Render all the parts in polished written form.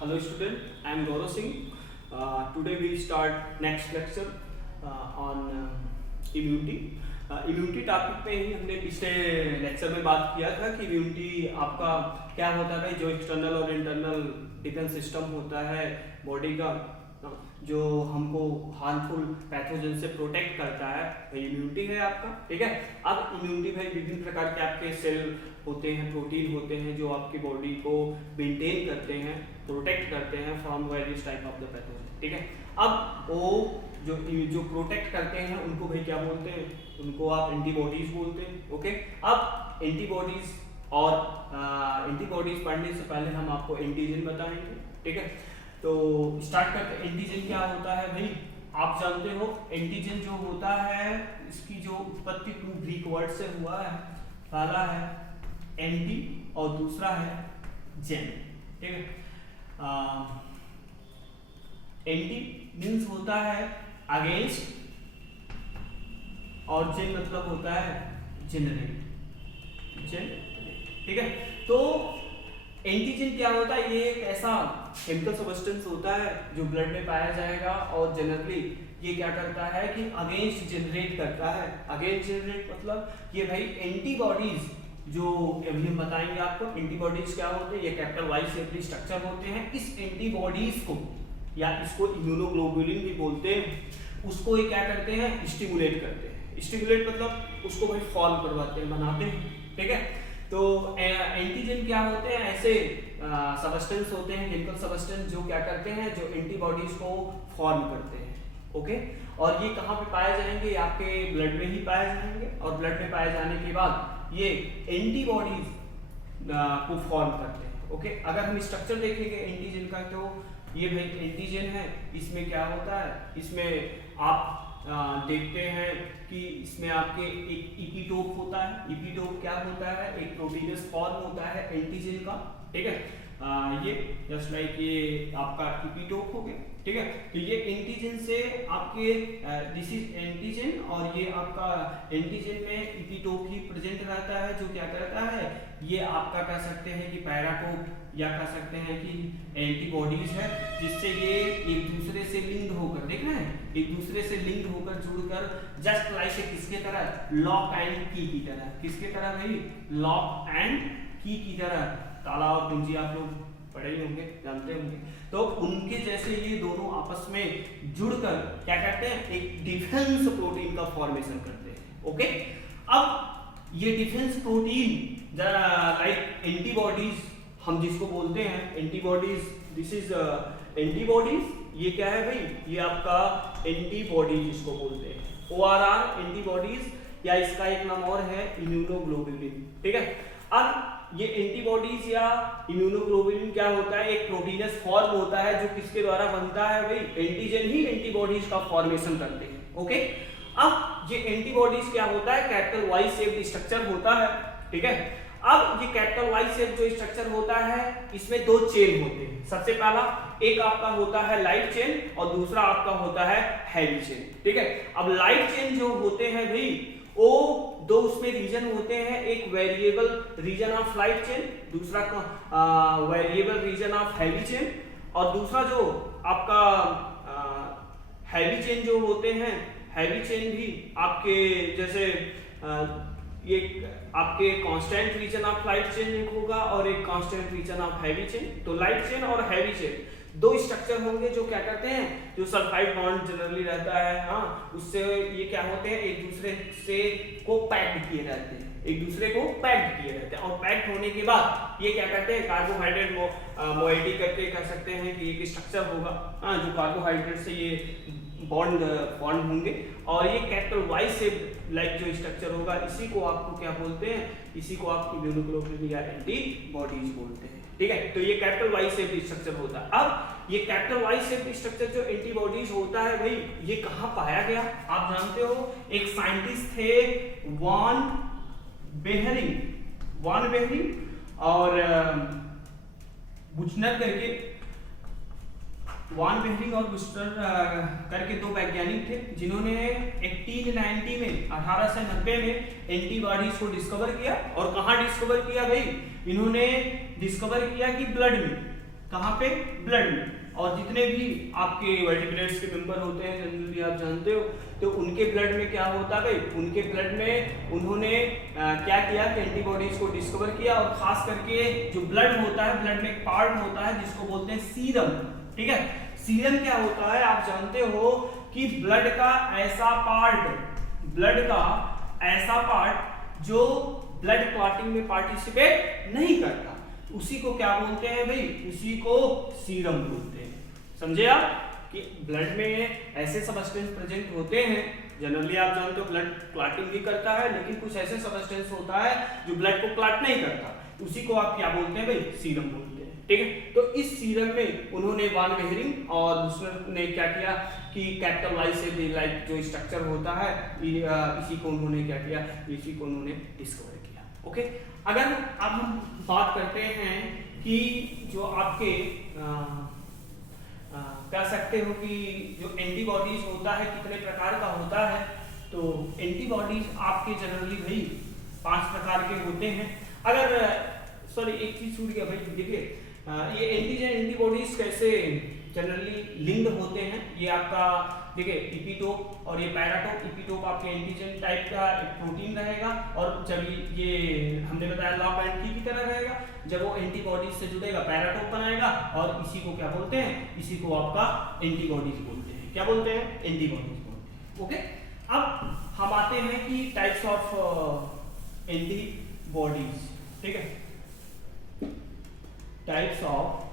Hello student, I am Gaurav Singh. Today we will start next lecture on immunity. Immunity topic पे ही हमने पिछले lecture में बात किया था कि इम्यूनिटी आपका क्या होता है, जो एक्सटर्नल और इंटरनल डिफेंस सिस्टम होता है बॉडी का, जो हमको हार्मफुल पैथोजन से प्रोटेक्ट करता है, वही इम्यूनिटी है आपका। ठीक है। अब इम्यूनिटी भाई विभिन्न प्रकार के आपके सेल होते हैं, प्रोटीन होते हैं जो आपकी बॉडी को मेंटेन करते हैं, प्रोटेक्ट करते हैं from various type of the pathogen. ठीक है। अब वो जो प्रोटेक्ट करते हैं उनको भाई क्या बोलते हैं, उनको आप एंटीबॉडीज बोलते हैं। ओके। अब एंटीबॉडीज और एंटीबॉडीज पढ़ने से पहले हम आपको एंटीजन बताएंगे। ठीक है। तो स्टार्ट करते। एंटीजन क्या होता है भाई, आप जानते हो एंटीजन जो होता है इसकी जो उत्पत्ति टू ग्रीक वर्ड से हुआ है। पहला है एंटी और दूसरा है जेन। ठीक है। एंटी मीन्स होता है अगेंस्ट और जेन मतलब होता है जनरेट। ठीक है। तो एंटीजन क्या होता है, ये एक ऐसा केमिकल सब्सटेंस होता है जो ब्लड में पाया जाएगा और जनरली ये क्या करता है कि अगेंस्ट जनरेट करता है। अगेंस्ट जनरेट मतलब ये भाई एंटीबॉडीज जो अभी हम बताएंगे आपको। एंटीबॉडीज क्या होते हैं, ये कैपिटल वाई शेप स्ट्रक्चर होते हैं। इस एंटीबॉडीज को या इसको इम्यूनोग्लोबुलिन भी बोलते हैं, उसको ये क्या करते हैं, स्टिमुलेट करते हैं। स्टिमुलेट मतलब उसको भाई फॉर्म करवाते हैं, बनाते हैं। ठीक है। तो एंटीजन क्या होते हैं, ऐसे सबस्टेंस होते हैं, केमिकल सबस्टेंस जो क्या करते हैं, जो एंटीबॉडीज को फॉर्म करते हैं। ओके। और ये कहाँ पे पाए जाएंगे, आपके ब्लड में ही पाए जाएंगे। और ब्लड में पाए जाने के बाद ये एंटीबॉडीज को फॉर्म करते हैं। ओके। अगर हम स्ट्रक्चर देखेंगे एंटीजन का, तो ये भाई एंटीजन है। इसमें क्या होता है, इसमें आप देखते हैं कि इसमें आपके एक इपीटोप होता है। इपीटोप क्या होता है, एक प्रोटीनस फॉर्म होता है एंटीजन का। ठीक है। ये जस्ट लाइक ये आपका इपीटोप हो गया। ठीक है। तो ये एंटीजन से आपके दिस इज एंटीजन और ये आपका एंटीजन में इपीटोप ही प्रेजेंट रहता है, जो क्या करता है, ये आपका कह सकते हैं कि पैराटोप या कह सकते हैं कि एंटीबॉडीज है, जिससे ये एक दूसरे से लिंक होकर, देख रहे हैं, एक दूसरे से लिंक होकर जुड़कर जस्ट लाइक किसके तरह, लॉक एंड की तरह। किसके तरह भाई, लॉक एंड की तरह। ताला और कुंजी आप लोग पढ़े ही होंगे, जानते होंगे। तो उनके जैसे ये दोनों आपस में जुड़कर क्या करते हैं, एक डिफेंस प्रोटीन का फॉर्मेशन करते हैं। ओके। अब ये डिफेंस प्रोटीन लाइक एंटीबॉडीज हम जिसको बोलते हैं एंटीबॉडीज, दिस इज एंटीबॉडीज। ये क्या है भाई, ये आपका एंटीबॉडीज जिसको बोलते हैं, ORR एंटीबॉडीज, या इसका एक नाम और है इम्यूनोग्लोबुलिन। ठीक है। अब ये एंटीबॉडीज या इम्यूनोग्लोबुलिन क्या होता है, एक प्रोटीनस फॉर्म होता है जो किसके द्वारा बनता है भाई, एंटीजन ही एंटीबॉडीज का फॉर्मेशन करते हैं। ओके। अब ये एंटीबॉडीज क्या होता है, कैपिटल वाई शेप स्ट्रक्चर होता है। ठीक है। अब ये कैपिटल वाई शेप जो स्ट्रक्चर होता है, इसमें दो चेन होते हैं। सबसे पहला एक आपका होता है लाइट चेन और दूसरा आपका होता है हैवी चेन। ठीक है। अब लाइट चेन जो होते हैं भाई, वो दो उसमें रीजन होते हैं, एक variable region of light chain, दूसरा variable region of heavy chain. और दूसरा जो आपका हैवी चेन जो होते हैं, हैवी चेन भी आपके जैसे ये आपके constant region of light chain एक होगा और एक constant region of heavy chain. तो लाइट चेन और हैवी चेन दो स्ट्रक्चर होंगे जो क्या करते हैं, जो सल्फाइड बॉन्ड जनरली रहता है, हाँ, उससे ये क्या होते हैं, एक दूसरे से को पैक्ड किए रहते हैं, एक दूसरे को पैक्ड किए रहते हैं। और पैक्ड होने के बाद ये क्या करते हैं, कार्बोहाइड्रेट मोइटी करके कह सकते हैं कि एक स्ट्रक्चर होगा, हाँ, जो कार्बोहाइड्रेट से ये बॉन्ड होंगे। और ये कैपिटल वाई से लाइक जो स्ट्रक्चर होगा, इसी को आपको क्या बोलते हैं, इसी को आप इम्यूनोग्लोबुलिन या एंटीबॉडीज बोलते हैं। ठीक है। तो ये कैपिटल वाई शेप स्ट्रक्चर होता है। अब ये कैपिटल वाई शेप स्ट्रक्चर जो एंटीबॉडीज होता है भाई, ये कहाँ पाया गया, आप जानते हो, एक साइंटिस्ट थे वॉन बेहरिंग और बुचनर करके, वॉन बेहरिंग और बुचनर करके दो वैज्ञानिक थे, जिन्होंने 1890 में 1890 में एंटीबॉडीज को डिस्कवर किया। और कहाँ डिस्कवर किया भाई, इन्होंने डिस्कवर किया कि ब्लड में, कहाँ पे? ब्लड में। और जितने भी आपके वर्टिब्रेट्स के मेंबर होते हैं जनरली आप जानते हो, तो उनके ब्लड में क्या होता है भाई? उनके ब्लड में उन्होंने क्या किया कि एंटीबॉडीज को डिस्कवर किया, और खास करके जो ब्लड होता है, ब्लड में एक पार्ट होता है जिसको बोलते हैं सीरम। ठीक है, सीरम क्या होता है? आप जानते हो कि ब्लड का ऐसा पार्ट जो ब्लड क्लॉटिंग में पार्टिसिपेट नहीं करता, उसी को क्या बोलते हैं भाई? उसी को सीरम बोलते हैं। समझे आप कि ब्लड में ऐसे सबस्टेंस प्रेजेंट होते हैं, जनरली आप जानते हो ब्लड क्लॉटिंग भी करता है, लेकिन कुछ ऐसे सबस्टेंस होता है जो ब्लड को क्लॉट नहीं करता, उसी को आप क्या बोलते हैं भाई? सीरम बोलते हैं। ठीक है, तो इस सीरम में उन्होंने वान वेहरिंग और दूसरे ने क्या किया कि कैपिटल वाई से भी लाइक जो स्ट्रक्चर होता है, इसी को उन्होंने क्या किया? इसी को उन्होंने डिस्कवर किया। ओके, अगर अब हम बात करते हैं कि जो आपके कह सकते हो कि जो एंटीबॉडीज होता है कितने प्रकार का होता है, तो एंटीबॉडीज आपके जनरली भाई 5 प्रकार के होते हैं। अगर सॉरी एक चीज छूट गया भाई, देखिए ये एंटीजन एंटीबॉडीज कैसे जनरली लिंक्ड होते हैं, ये आपका देखिए इपीटोप और ये पैराटोप। इपीटोप आपके एंटीजन टाइप का एक प्रोटीन रहेगा, और जब ये हमने बताया लॉक एंड की तरह रहेगा, जब वो एंटीबॉडीज से जुड़ेगा पैराटोप बनाएगा, और इसी को क्या बोलते हैं? इसी को आपका एंटीबॉडीज बोलते हैं। क्या बोलते हैं? एंटीबॉडीज बोलते हैं। ओके, अब हम आते हैं कि टाइप्स ऑफ एंटीबॉडीज। ठीक है, टाइप्स ऑफ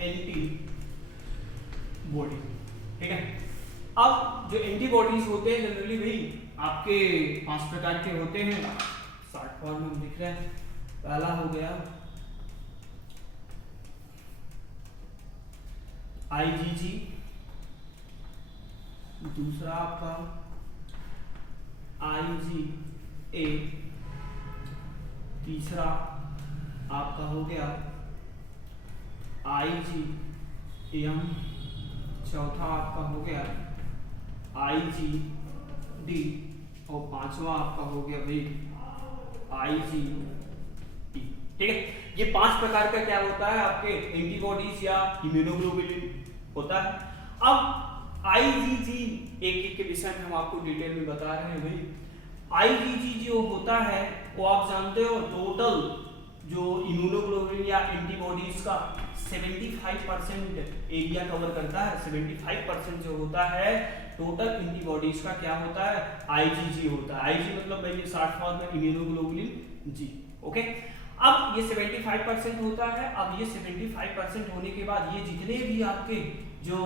एंटीबॉडी। ठीक है, अब जो एंटीबॉडीज होते हैं जनरली भाई आपके 5 प्रकार के होते हैं। शॉर्ट फॉर्म में लिख रहे हैं। पहला हो गया आईजीजी, दूसरा आपका आईजीए, तीसरा आपका हो गया आईजीएम, चौथा आपका हो गया आईजीडी, और पांचवा आपका हो गया भाई आईजीई। ठीक है, ये 5 प्रकार का क्या होता है? आपके एंटीबॉडीज या इम्यूनोग्लोबुलिन होता है। अब आईजीजी एक एक के विषय में हम आपको डिटेल में बता रहे हैं भाई। आईजीजी जो होता है वो आप जानते हो टोटल जो इम्यूनोग्लोबुलिन या एंटीबॉडीज का 75% एरिया कवर करता है। 75% जो होता है टोटल एंटीबॉडीज का क्या होता है? आईजीजी होता है। आईजी मतलब भाई शॉर्ट फॉर्म में इम्यूनोग्लोबुलिन जी। ओके, अब ये 75% होता है। अब ये 75% होने के बाद ये जितने भी आपके जो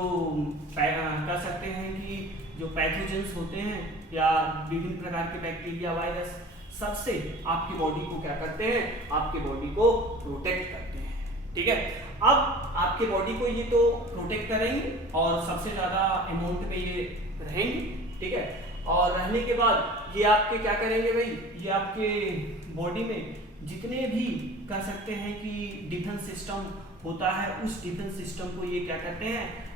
कह सकते हैं कि जो पैथोजेंस होते हैं या विभिन्न प्रकार के बैक्टीरिया, वायरस, सबसे आपकी बॉडी को क्या करते हैं? आपके बॉडी को प्रोटेक्ट करते हैं। ठीक है, अब आपके बॉडी को ये तो प्रोटेक्ट करेंगे और सबसे ज्यादा अमाउंट पे ये रहेंगे। ठीक है, और रहने के बाद ये आपके क्या करेंगे भाई? ये आपके बॉडी में जितने भी कह सकते हैं कि डिफेंस सिस्टम होता है, उस डिफेंस सिस्टम को ये क्या करते हैं?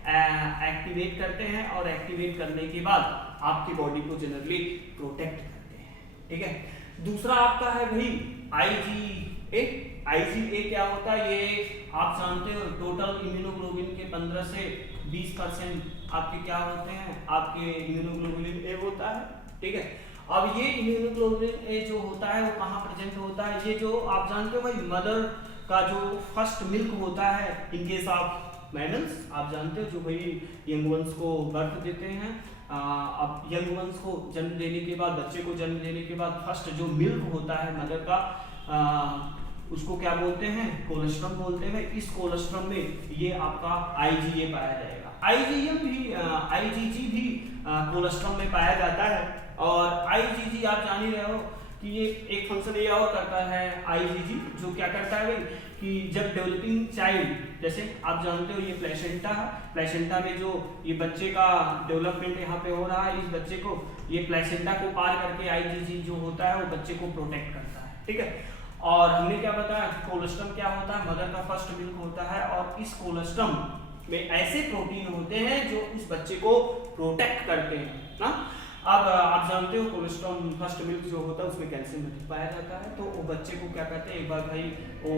एक्टिवेट करते हैं, और एक्टिवेट करने के बाद आपकी बॉडी को जनरली प्रोटेक्ट करते हैं। ठीक है, दूसरा आपका है भाई आईजीए। आईजीए क्या होता है? ये आप जानते हो टोटल इम्यूनोग्लोबुलिन के 15 से 20% आपके क्या होते हैं? आपके इम्यूनोग्लोबुलिन ए होता है। ठीक है, अब ये इम्यूनोग्लोबुलिन ए जो होता है वो कहाँ प्रेजेंट होता है? ये जो आप जानते हो भाई मदर का जो फर्स्ट मिल्क होता है इन केस ऑफ मैमल्स, आप जानते हो जो भाई यंग वंस को बर्थ देते हैं। अब यंग वंस को जन्म देने के बाद, बच्चे को जन्म देने के बाद फर्स्ट जो मिल्क होता है मदर का, उसको क्या बोलते हैं? कोलेस्ट्रम बोलते हैं। इस कोलेस्ट्रम में ये आपका आईजीए पाया जाएगा। आईजीएम भी आईजीजी भी कोलेस्ट्रम में पाया जाता है। और आईजीजी आप जान ही रहे हो कि ये एक फंक्शन ये और करता है आईजीजी, जो क्या करता है भाई कि जब डेवलपिंग चाइल्ड, जैसे आप जानते हो ये प्लेसेंटा है, प्लेसेंटा में जो ये बच्चे का डेवलपमेंट यहाँ पे हो रहा है, इस बच्चे को ये प्लेसेंटा को पार करके आईजीजी जो होता है वो बच्चे को प्रोटेक्ट करता है। ठीक है, और हमने क्या बताया? कोलेस्ट्रम क्या होता है? मदर का फर्स्ट मिल्क होता है, और इस कोलेस्ट्रम में ऐसे प्रोटीन होते हैं जो उस बच्चे को प्रोटेक्ट करते हैं ना। अब आप जानते हो कोलेस्ट्रॉल फर्स्ट मिल्क जो होता है उसमें कैल्शियम अधिक पाया जाता है, तो वो बच्चे को क्या कहते हैं, एक बार भाई वो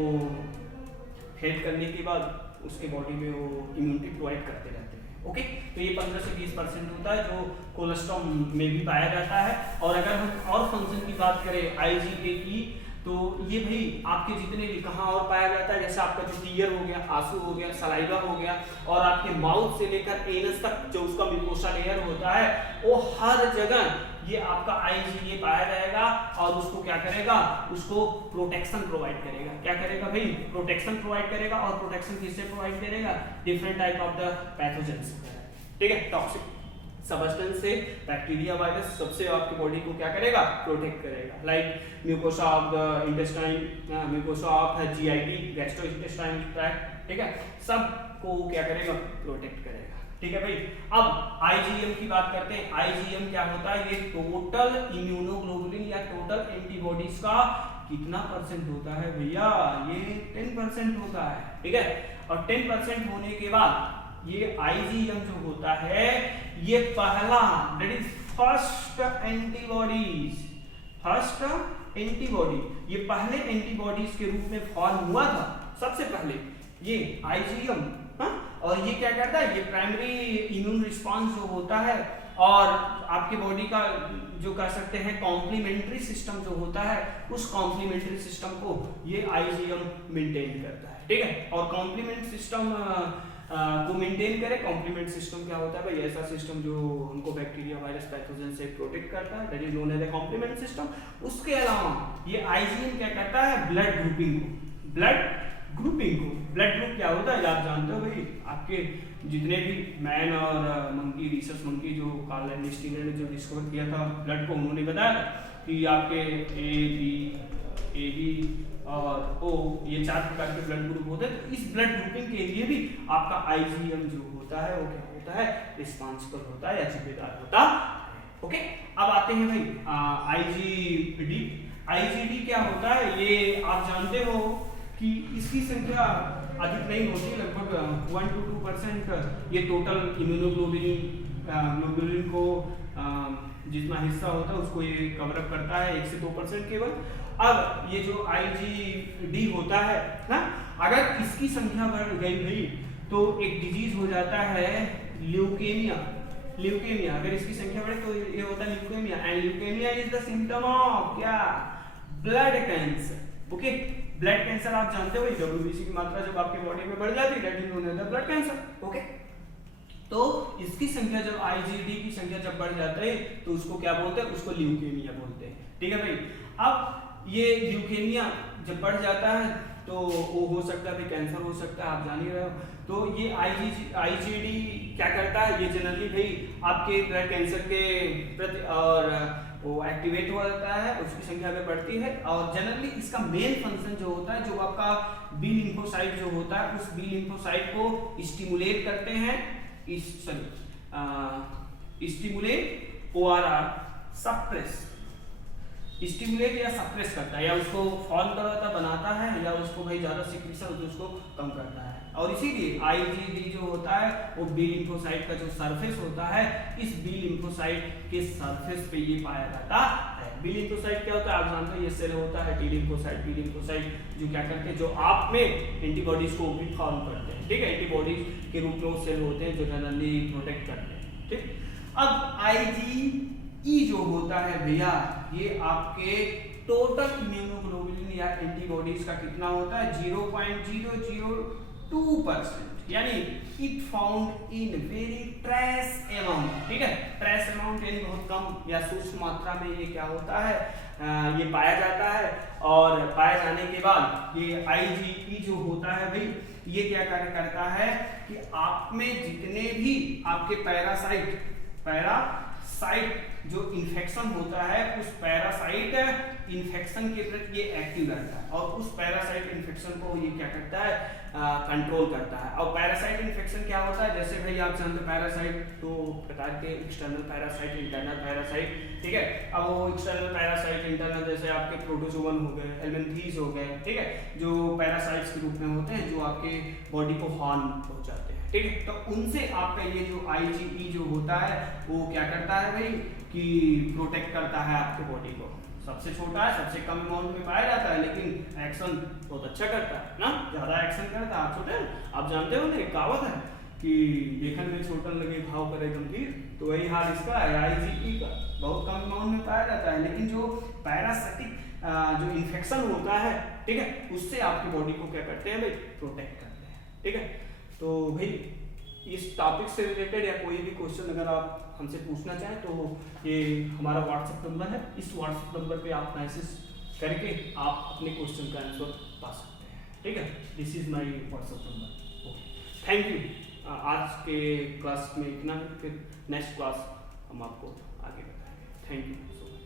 फेड करने के बाद उसके बॉडी में वो इम्यूनिटी प्रोवाइड करते रहते हैं। ओके, तो ये 15 से 20% होता है जो कोलेस्ट्रॉल में भी पाया जाता है। और अगर हम और फंक्शन की बात करें आईजीए की, तो ये भाई आपके जितने भी कहाँ और पाया जाता है, जैसे आपका जो टीयर हो गया, आंसू हो गया, सलाइवा हो गया, और आपके माउथ से लेकर एनस तक जो उसका म्यूकोसा लेयर होता है, वो हर जगह ये आपका आईजीए पाया जाएगा और उसको क्या करेगा, उसको प्रोटेक्शन प्रोवाइड करेगा। क्या करेगा भाई, प्रोटेक्शन प्रोवाइड करेगा। और प्रोटेक्शन किससे प्रोवाइड करेगा, different type of the pathogens, ठीक है, टॉक्सिक सब्सटेंस से बैक्टीरिया वायरस सबसे आपकी बॉडी को क्या करेगा, प्रोटेक्ट करेगा। Like mucosa of the intestine, mucosa of GIT, gastrointestinal tract, ठीक है, सब को क्या करेगा, प्रोटेक्ट करेगा। ठीक है भाई, अब आईजीएम की बात करते हैं। आईजीएम क्या होता है, ये टोटल इम्यूनोग्लोबुलिन या टोटल एंटीबॉडीज का कितना परसेंट होता है भैया, ये 10% होता है। ठीक है, और 10% होने के बाद ये आईजीएम जो होता है, ये पहला, that is first antibodies, first antibody, ये पहले एंटीबॉडीज के रूप में फॉर्म हुआ था सबसे पहले ये आईजीएम। और ये क्या करता है, ये प्राइमरी इम्यून रिस्पांस जो होता है और आपके बॉडी का जो कह सकते हैं कॉम्प्लीमेंट्री सिस्टम जो होता है, उस कॉम्प्लीमेंट्री सिस्टम को ये आईजीएम मेंटेन करता है। ठीक है, और कॉम्प्लीमेंट सिस्टम को मेंटेन करे। कॉम्प्लीमेंट सिस्टम क्या होता है भाई, ऐसा सिस्टम जो उनको बैक्टीरिया वायरस पैथोजन से प्रोटेक्ट करता है, that is known as the complement system. उसके अलावा ये आईजीएम क्या करता है, ब्लड ग्रुपिंग को, ब्लड ग्रुपिंग को, ब्लड ग्रुप क्या होता है आप जानते हो भाई, आपके जितने भी मैन और मंकी, रिसर्च मंकी जो कार्ल लैंडस्टीनर ने जो डिस्कवर किया था ब्लड को, उन्होंने बताया कि आपके ए बी और ओ, ये 4 प्रकार के ब्लड ग्रुप होते हैं। तो इस ब्लड ग्रुपिंग के लिए भी आपका आईजीएम जो होता है वो क्या होता है, रिस्पांसिबल होता है या जिम्मेदार होता है। ओके, अब आते हैं भाई आईजीडी। आईजीडी क्या होता है, ये आप जानते हो कि इसकी संख्या अधिक नहीं होती, लगभग 1 to 2% ये टोटल इम्यूनोग्लोबुलिन को जितना हिस्सा होता है उसको ये कवर अप करता है, 1 से 2% केवल। अब ये जो आईजीडी होता है ना, अगर इसकी संख्या बढ़ गई भाई तो एक डिजीज हो जाता है ल्यूकेमिया। ल्यूकेमिया अगर इसकी संख्या बढ़े तो ये होता है leukaemia, and leukaemia is the symptom of क्या, blood cancer. Okay, blood cancer आप जानते हो डब्ल्यूबीसी की मात्रा जब आपके बॉडी में बढ़ जाती है, that is known as the blood cancer. Okay, तो इसकी संख्या जब आईजीडी की संख्या जब बढ़ जाता है तो उसको क्या बोलते हैं, उसको ल्यूकेमिया बोलते हैं। ठीक है भाई, अब ये ल्यूकेमिया जब बढ़ जाता है तो वो हो सकता है कैंसर हो सकता है, आप जान ही रहे हो। तो ये आईजीडी क्या करता है, ये जनरली भाई आपके ब्लड कैंसर के प्रति और वो एक्टिवेट हो जाता है, उसकी संख्या में बढ़ती है। और जनरली इसका मेन फंक्शन जो होता है, जो आपका बी लिम्फोसाइट जो होता है, उस बी लिम्फोसाइट को स्टिमुलेट करते हैं, स्टिमुलेट ओआरआर सप्रेस, स्टिमुलेट या सप्रेस करता है, या उसको फॉर्म करवाता बनाता है, या उसको भाई ज्यादा सिक्रीशन होता है उसको कम करता है। और इसीलिए आईजीडी जो होता है वो बी लिम्फोसाइट का जो सरफेस होता है, इस बी लिम्फोसाइट के सरफेस पे ये पाया जाता है। बी लिम्फोसाइट क्या होता है आप जानते हो, ये सेल होता है टी लिम्फोसाइट, बी लिम्फोसाइट जो क्या करते हैं, जो आप में एंटीबॉडीज को भी फॉर्म करते हैं। ठीक है, एंटीबॉडीज के रूप में वो सेल होते हैं जो जनरली प्रोटेक्ट करते हैं। ठीक, अब आईजीई जो होता है भैया, ये आपके टोटल इम्यूनोग्लोबुलिन या एंटीबॉडीज का कितना होता है, 0.002%, यानी it found in very trace amount. ठीक है, ट्रेस अमाउंट यानी बहुत कम या सूक्ष्म मात्रा में ये क्या होता है, ये पाया जाता है। और पाए जाने के बाद ये आईजीई जो होता है भाई, ये क्या कार्य करता है कि आप में जितने भी आपके पैरासाइट जो इन्फेक्शन होता है, उस पैरासाइट इन्फेक्शन के प्रति ये एक्टिव रहता है और उस पैरासाइट इन्फेक्शन को ये क्या करता है, कंट्रोल करता है। और पैरासाइट इन्फेक्शन क्या होता है, जैसे भाई आप जानते हो पैरासाइट तो प्रकार के, एक्सटर्नल पैरासाइट, इंटरनल पैरासाइट। ठीक है, अब वो एक्सटर्नल पैरासाइट, इंटरनल जैसे आपके प्रोटोजोवन हो गए, एल्मेंथीज हो गए, ठीक है, जो पैरासाइट्स के रूप में होते हैं जो आपके बॉडी को हार्म पहुंचाते हैं। ठीक है। तो उनसे आपका ये जो IgE जो होता है वो क्या करता है भाई कि प्रोटेक्ट करता है आपके बॉडी को। सबसे छोटा है, सबसे कम अमाउंट में पाया जाता है, लेकिन एक्शन बहुत अच्छा करता है ना, ज्यादा एक्शन करता है। आप छोटे आप जानते हो ना, एक कहावत है कि लेखन में छोटन लगे घाव करे गंभीर, तो वही हाल इसका है IgE का, बहुत कम अमाउंट में पाया जाता है, लेकिन जो पैरासिटिक जो इन्फेक्शन होता है, ठीक है, उससे आपकी बॉडी को क्या करते हैं भाई, प्रोटेक्ट करते हैं, ठीक है। तो भाई इस टॉपिक से रिलेटेड या कोई भी क्वेश्चन अगर आप हमसे पूछना चाहें तो ये हमारा व्हाट्सएप नंबर है, इस व्हाट्सएप नंबर पे आप मैसेज करके आप अपने क्वेश्चन का आंसर पा सकते हैं, ठीक है। This is my WhatsApp number. Okay, thank you. आज के क्लास में इतना, फिर नेक्स्ट क्लास हम आपको आगे बताएंगे। Thank you so much.